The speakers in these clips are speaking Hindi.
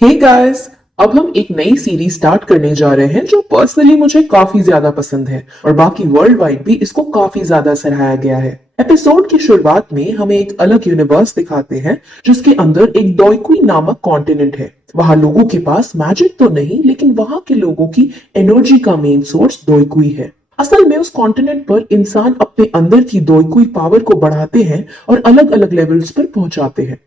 हे गाइस, अब हम एक नई सीरीज स्टार्ट करने जा रहे हैं जो पर्सनली मुझे काफी ज्यादा पसंद है और बाकी वर्ल्ड वाइड भी इसको काफी ज्यादा सराहा गया है। एपिसोड की शुरुआत में हमें एक अलग यूनिवर्स दिखाते हैं जिसके अंदर एक डोइक्वी नामक कॉन्टिनेंट है। वहां लोगों के पास मैजिक तो नहीं, लेकिन वहां के लोगों की एनर्जी का मेन सोर्स डोइक्वी है। असल में उस कॉन्टिनेंट पर इंसान अपने अंदर की डोइक्वी पावर को बढ़ाते हैं और अलग अलग लेवल्स पर पहुंचाते हैं।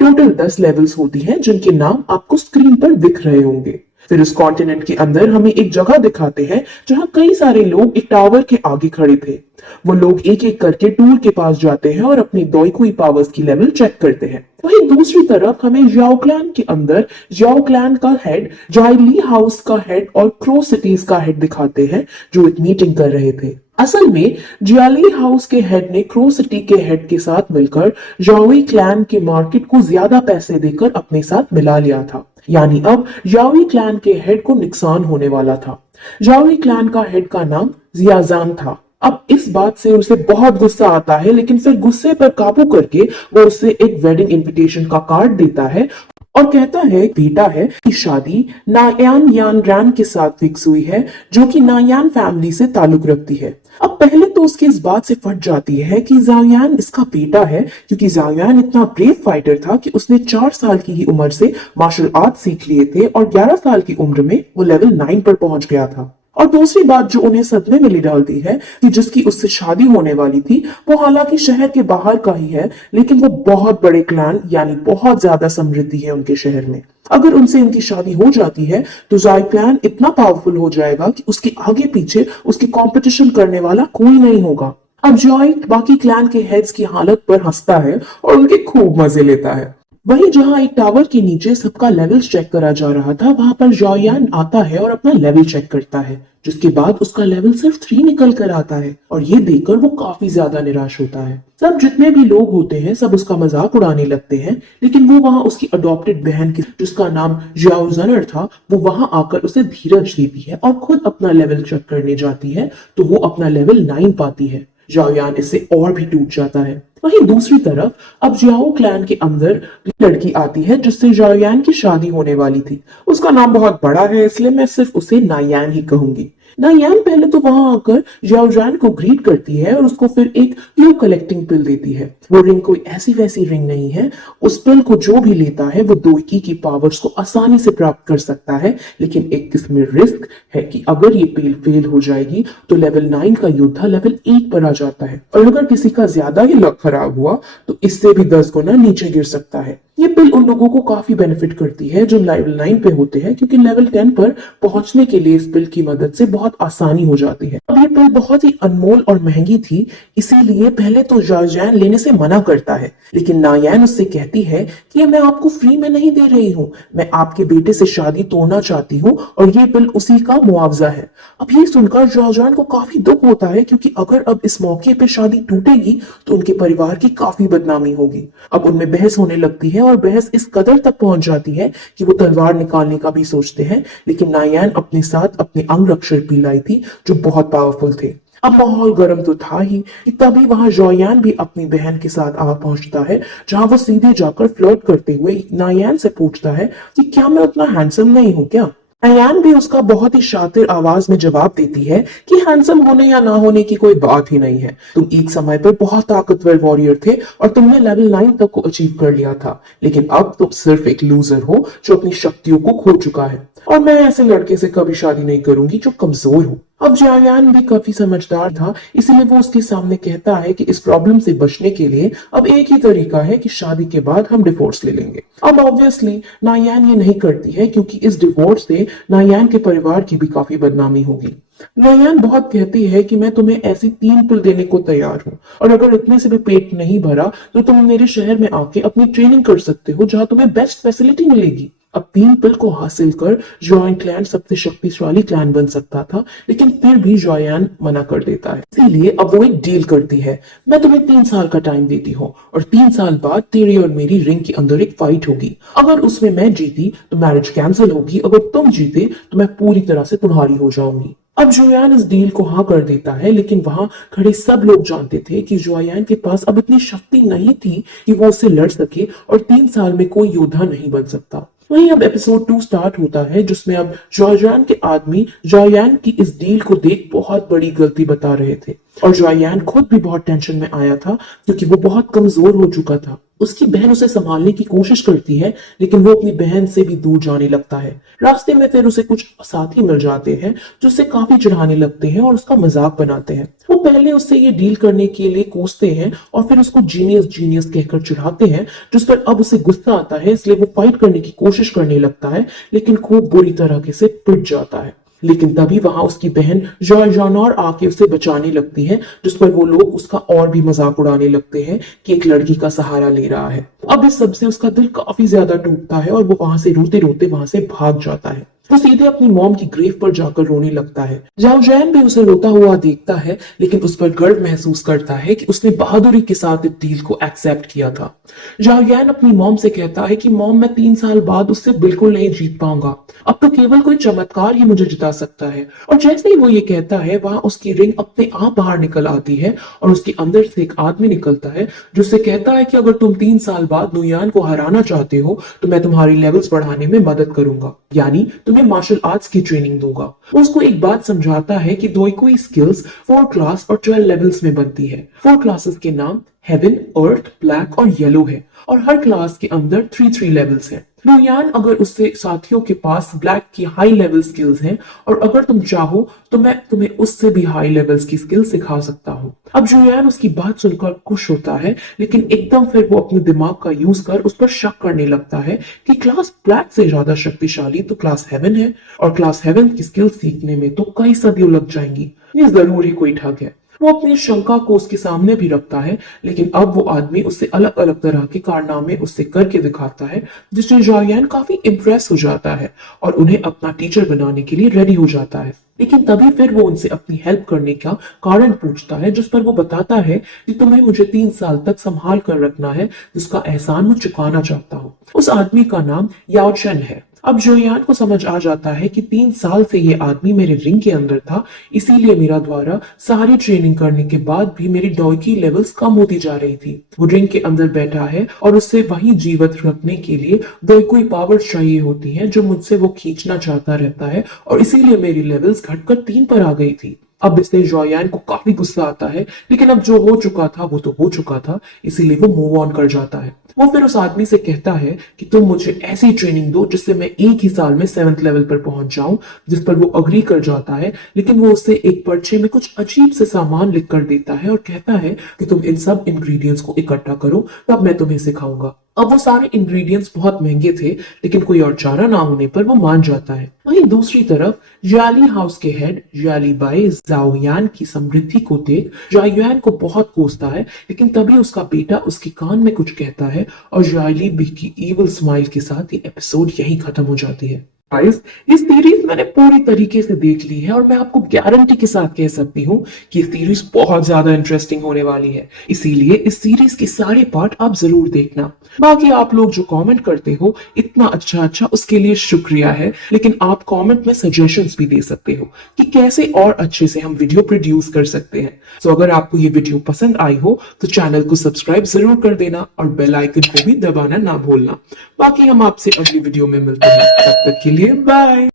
टोटल 10 लेवल्स होती हैं जिनके नाम आपको स्क्रीन पर दिख रहे होंगे। फिर उस कॉन्टिनेंट के अंदर हमें एक जगह दिखाते हैं जहां कई सारे लोग एक टावर के आगे खड़े थे। वो लोग एक एक करके टूर के पास जाते हैं और अपनी दोइकुई पावर्स की लेवल चेक करते हैं। वहीं दूसरी तरफ हमें याओ क्लैन के अंदर याओ क्लैन का हेड, जाइली हाउस का हेड और क्रो सिटीज का हेड दिखाते हैं जो एक मीटिंग कर रहे थे। असल में जियाली हाउस के हेड ने क्रो सिटी के हेड के साथ मिलकर याओई क्लैन के मार्केट को ज्यादा पैसे देकर अपने साथ मिला लिया था। यानी अब याओई क्लैन के हेड को नुकसान होने वाला था। याओई क्लैन का हेड का नाम जियाजान था। अब इस बात से उसे बहुत गुस्सा आता है, लेकिन फिर गुस्से पर काबू करके वो उसे एक वेडिंग इनविटेशन का कार्ड देता है और कहता है बेटा है कि शादी नायान यान रैन के साथ फिक्स हुई है, जो कि नायान फैमिली से ताल्लुक रखती है। अब पहले तो उसकी इस बात से फट जाती है कि जाओयान इसका बेटा है, क्योंकि जाओयान इतना ब्रेव फाइटर था कि उसने 4 साल की ही उम्र से मार्शल आर्ट सीख लिए थे और 11 साल की उम्र में वो लेवल 9 पर पहुंच गया था। और दूसरी बात जो उन्हें सदमे में ले डालती है कि जिसकी उससे शादी होने वाली थी वो हालांकि शहर के बाहर का ही है, लेकिन वो बहुत बड़े क्लैन यानी बहुत ज्यादा समृद्धि है उनके शहर में। अगर उनसे इनकी शादी हो जाती है तो जाय क्लैन इतना पावरफुल हो जाएगा कि उसके आगे पीछे उसकी कंपटीशन करने वाला कोई नहीं होगा। अब जॉय बाकी क्लैन के हेड्स की हालत पर हंसता है और उनके खूब मजे लेता है। वहीं जहां एक टावर के नीचे सबका लेवल चेक करा जा रहा था, वहां पर जॉयान आता है और अपना लेवल चेक करता है, जिसके बाद उसका लेवल सिर्फ 3 निकल कर आता है और ये देखकर वो काफी ज्यादा निराश होता है। सब जितने भी लोग होते हैं सब उसका मजाक उड़ाने लगते हैं, लेकिन वो वहां उसकी अडॉप्टेड बहन की जिसका नाम जियाओ जनर था, वो वहां आकर उसे धीरज देती है और खुद अपना लेवल चेक करने जाती है, तो वो अपना लेवल 9 पाती है। जाओयान इससे और भी टूट जाता है। वहीं दूसरी तरफ अब जियाओ क्लैन के अंदर लड़की आती है जिससे जाओयान की शादी होने वाली थी। उसका नाम बहुत बड़ा है, इसलिए मैं सिर्फ उसे नायान ही कहूंगी। नायान पहले तो वहां आकर जाओजान को ग्रीट करती है और उसको फिर एक क्लू कलेक्टिंग पिल देती है। वो रिंग कोई ऐसी वैसी रिंग नहीं है। उस पिल को जो भी लेता है वो दोइकी की पावर्स को आसानी से प्राप्त कर सकता है, लेकिन एक इसमें रिस्क है कि अगर ये पिल फेल हो जाएगी तो लेवल 9 का योद्धा लेवल 8 पर आ जाता है, और अगर किसी का ज्यादा ही लक खराब हुआ तो इससे भी 10 गुना नीचे गिर सकता है। ये पिल उन लोगों को काफी बेनिफिट करती है जो लेवल 9 पे होते हैं, क्योंकि लेवल 10 पर पहुंचने के लिए इस पिल की मदद से बहुत आसानी हो जाती है। अब ये पिल बहुत ही अनमोल और महंगी थी, इसीलिए पहले तो जार्जैन लेने से मना करता है, लेकिन नायान उससे कहती है कि मैं आपको फ्री में नहीं दे रही हूँ, मैं आपके बेटे से शादी तोड़ना चाहती हूँ और ये पिल उसी का मुआवजा है। अब ये सुनकर जार्जैन को काफी दुख होता है, क्योंकि अगर अब इस मौके पे शादी टूटेगी तो उनके परिवार की काफी बदनामी होगी। अब उनमें बहस होने लगती है और बहस इस कदर तक पहुंच जाती है कि वो तलवार निकालने का भी सोचते हैं, लेकिन नायान अपने साथ अपने अंग रक्षक भी लाई थी जो बहुत पावरफुल थे। अब माहौल गर्म तो था ही कि तभी वहां जॉयान भी अपनी बहन के साथ आ पहुंचता है, जहां वो सीधे जाकर फ्लर्ट करते हुए नायान से पूछता है कि क्या मैं उतना हैंडसम नहीं हूं क्या। नायान भी उसका बहुत ही शातिर आवाज में जवाब देती है कि हैंडसम होने या ना होने की कोई बात ही नहीं है। तुम एक समय पर बहुत ताकतवर वॉरियर थे और तुमने लेवल 9 तक को अचीव कर लिया था, लेकिन अब तुम सिर्फ एक लूजर हो जो अपनी शक्तियों को खो चुका है, और मैं ऐसे लड़के से कभी शादी नहीं करूंगी जो कमजोर हो। अब जायान भी काफी समझदार था, इसलिए वो उसके सामने कहता है कि इस प्रॉब्लम से बचने के लिए अब एक ही तरीका है कि शादी के बाद हम डिवोर्स ले लेंगे। अब ऑब्वियसली नायान ये नहीं करती है, क्योंकि इस डिवोर्स से नायान के परिवार की भी काफी बदनामी होगी। नायान बहुत कहती है कि मैं तुम्हें ऐसी 3 पिल देने को तैयार हूँ, और अगर इतने से भी पेट नहीं भरा तो तुम मेरे शहर में आके अपनी ट्रेनिंग कर सकते हो, जहां तुम्हें बेस्ट फैसिलिटी मिलेगी। अब 3 पिल को हासिल कर जॉइन क्लैन सबसे शक्तिशाली क्लैन बन सकता था, लेकिन फिर भी जॉयान मना कर देता है। इसीलिए अब वो एक डील करती है, मैं तुम्हें 3 साल का टाइम देती हूँ और 3 साल बाद तेरी और मेरी रिंग के अंदर एक फाइट होगी। अगर उसमें मैं जीती तो मैरिज कैंसिल होगी, अगर तुम जीते तो मैं पूरी तरह से तुम्हारी हो जाऊंगी। अब जोयान इस डील को हाँ कर देता है, लेकिन वहां खड़े सब लोग जानते थे कि जोयान के पास अब इतनी शक्ति नहीं थी कि वो उससे लड़ सके और 3 साल में कोई योद्धा नहीं बन सकता। वहीं अब एपिसोड 2 स्टार्ट होता है, जिसमें अब जॉययान के आदमी जॉययान की इस डील को देख बहुत बड़ी गलती बता रहे थे और जॉययान खुद भी बहुत टेंशन में आया था क्योंकि वो बहुत कमजोर हो चुका था। उसकी बहन उसे संभालने की कोशिश करती है, लेकिन वो अपनी बहन से भी दूर जाने लगता है। रास्ते में फिर उसे कुछ साथी मिल जाते हैं जो उसे काफी चिढ़ाने लगते हैं और उसका मजाक बनाते हैं। वो पहले उससे ये डील करने के लिए कोसते हैं और फिर उसको जीनियस जीनियस कहकर चिढ़ाते हैं, जिस पर अब उसे गुस्सा आता है, इसलिए वो फाइट करने की कोशिश करने लगता है, लेकिन खूब बुरी तरह से पिट जाता है। लेकिन तभी वहां उसकी बहन जॉयजानोर आके उसे बचाने लगती है, जिस पर वो लोग उसका और भी मजाक उड़ाने लगते हैं कि एक लड़की का सहारा ले रहा है। अब इस सबसे उसका दिल काफी ज्यादा टूटता है और वो वहां से रोते रोते वहां से भाग जाता है। वो सीधे अपनी मॉम की ग्रेव पर जाकर रोने लगता है। जाओ जैन भी उसे रोता हुआ देखता है, लेकिन उस पर गर्व महसूस करता है कि उसने बहादुरी के साथ इस डील को एक्सेप्ट किया था। जाओ जैन अपनी मॉम से कहता है कि मॉम, मैं 3 साल बाद उससे बिल्कुल नहीं जीत पाऊंगा, अब तो केवल कोई चमत्कार ही मुझे जिता सकता है। और जैसे ही वो ये कहता है, वहां उसकी रिंग अपने आप बाहर निकल आती है और उसके अंदर से एक आदमी निकलता है जो उससे कहता है कि अगर तुम 3 साल बाद नुयान को हराना चाहते हो तो मैं तुम्हारी लेवल्स बढ़ाने में मदद करूंगा, यानी तुम्हें मार्शल आर्ट्स की ट्रेनिंग दूंगा। वो उसको एक बात समझाता है कि दोईकुई स्किल्स 4 क्लास और 12 लेवल्स में बनती है। 4 क्लासेस के नाम हेवन, अर्थ, ब्लैक और येलो है और हर क्लास के अंदर 3 लेवल्स हैं। लुयान अगर उससे साथियों के पास ब्लैक की हाई लेवल स्किल्स हैं और अगर तुम चाहो तो मैं तुम्हें उससे भी हाई लेवल्स की स्किल सिखा सकता हूँ। अब जुयान उसकी बात सुनकर खुश होता है, लेकिन एकदम फिर वो अपने दिमाग का यूज कर उस पर शक करने लगता है कि क्लास ब्लैक से ज्यादा शक्तिशाली तो क्लास हेवन है और क्लास हेवन की स्किल सीखने में तो कई सदियों लग जाएंगी। ये जरूर ही कोई ठग है। वो अपनी शंका को उसके सामने भी रखता है, लेकिन अब वो आदमी उससे अलग अलग तरह के कारनामे उससे करके दिखाता है, जिससे जॉयन काफी इम्प्रेस हो जाता है और उन्हें अपना टीचर बनाने के लिए रेडी हो जाता है। लेकिन तभी फिर वो उनसे अपनी हेल्प करने का कारण पूछता है, जिस पर वो बताता है कि तुम्हें मुझे 3 साल तक संभाल कर रखना है, जिसका एहसान मैं चुकाना चाहता हूँ। उस आदमी का नाम याओ चेन है। अब जोयान को समझ आ जाता है कि 3 साल से ये आदमी मेरे रिंग के अंदर था, इसीलिए मेरा द्वारा सारी ट्रेनिंग करने के बाद भी मेरी डॉयकी लेवल्स कम होती जा रही थी। वो रिंग के अंदर बैठा है और उससे वही जीवित रखने के लिए दोईकुई पावर चाहिए होती है, जो मुझसे वो खींचना चाहता रहता है और इसीलिए मेरी लेवल्स घटकर 3 पर आ गई थी। अब इससे जॉयन को काफी गुस्सा आता है, लेकिन अब जो हो चुका था वो तो हो चुका था, इसीलिए वो मूव ऑन कर जाता है। वो फिर उस आदमी से कहता है कि तुम मुझे ऐसी ट्रेनिंग दो जिससे मैं एक ही साल में 7th लेवल पर पहुंच जाऊं, जिस पर वो अग्री कर जाता है, लेकिन वो उससे एक पर्चे में कुछ अजीब से सामान लिख कर देता है और कहता है कि तुम इन सब इंग्रेडिएंट्स को इकट्ठा करो, तब मैं तुम्हें सिखाऊंगा। अब वो सारे इंग्रेडिएंट्स बहुत महंगे थे, लेकिन कोई और चारा ना होने पर वो मान जाता है। वहीं दूसरी तरफ जियाली हाउस के हेड जियाली बाई जाओयान की समृद्धि को देख जाओयान को बहुत कोसता है, लेकिन तभी उसका बेटा उसके कान में कुछ कहता है और जियाली बी की इविल स्माइल के साथ ये एपिसोड यहीं खत्म हो जाती है। गाइस, ये सीरीज मैंने पूरी तरीके से देख ली है और मैं आपको गारंटी के साथ कह सकती हूँ कि ये सीरीज बहुत ज्यादा इंटरेस्टिंग होने वाली है, इसीलिए इस सीरीज के सारे पार्ट आप जरूर देखना। बाकी आप लोग जो कमेंट करते हो इतना अच्छा अच्छा, उसके लिए शुक्रिया है, लेकिन आप कमेंट में सजेशंस भी दे सकते हो कि कैसे और अच्छे से हम वीडियो प्रोड्यूस कर सकते हैं। तो अगर आपको ये वीडियो पसंद आई हो तो चैनल को सब्सक्राइब जरूर कर देना और बेल आइकन को भी दबाना ना भूलना। बाकी हम आपसे अगली वीडियो में मिलते हैं, तब तक के लिए बाय।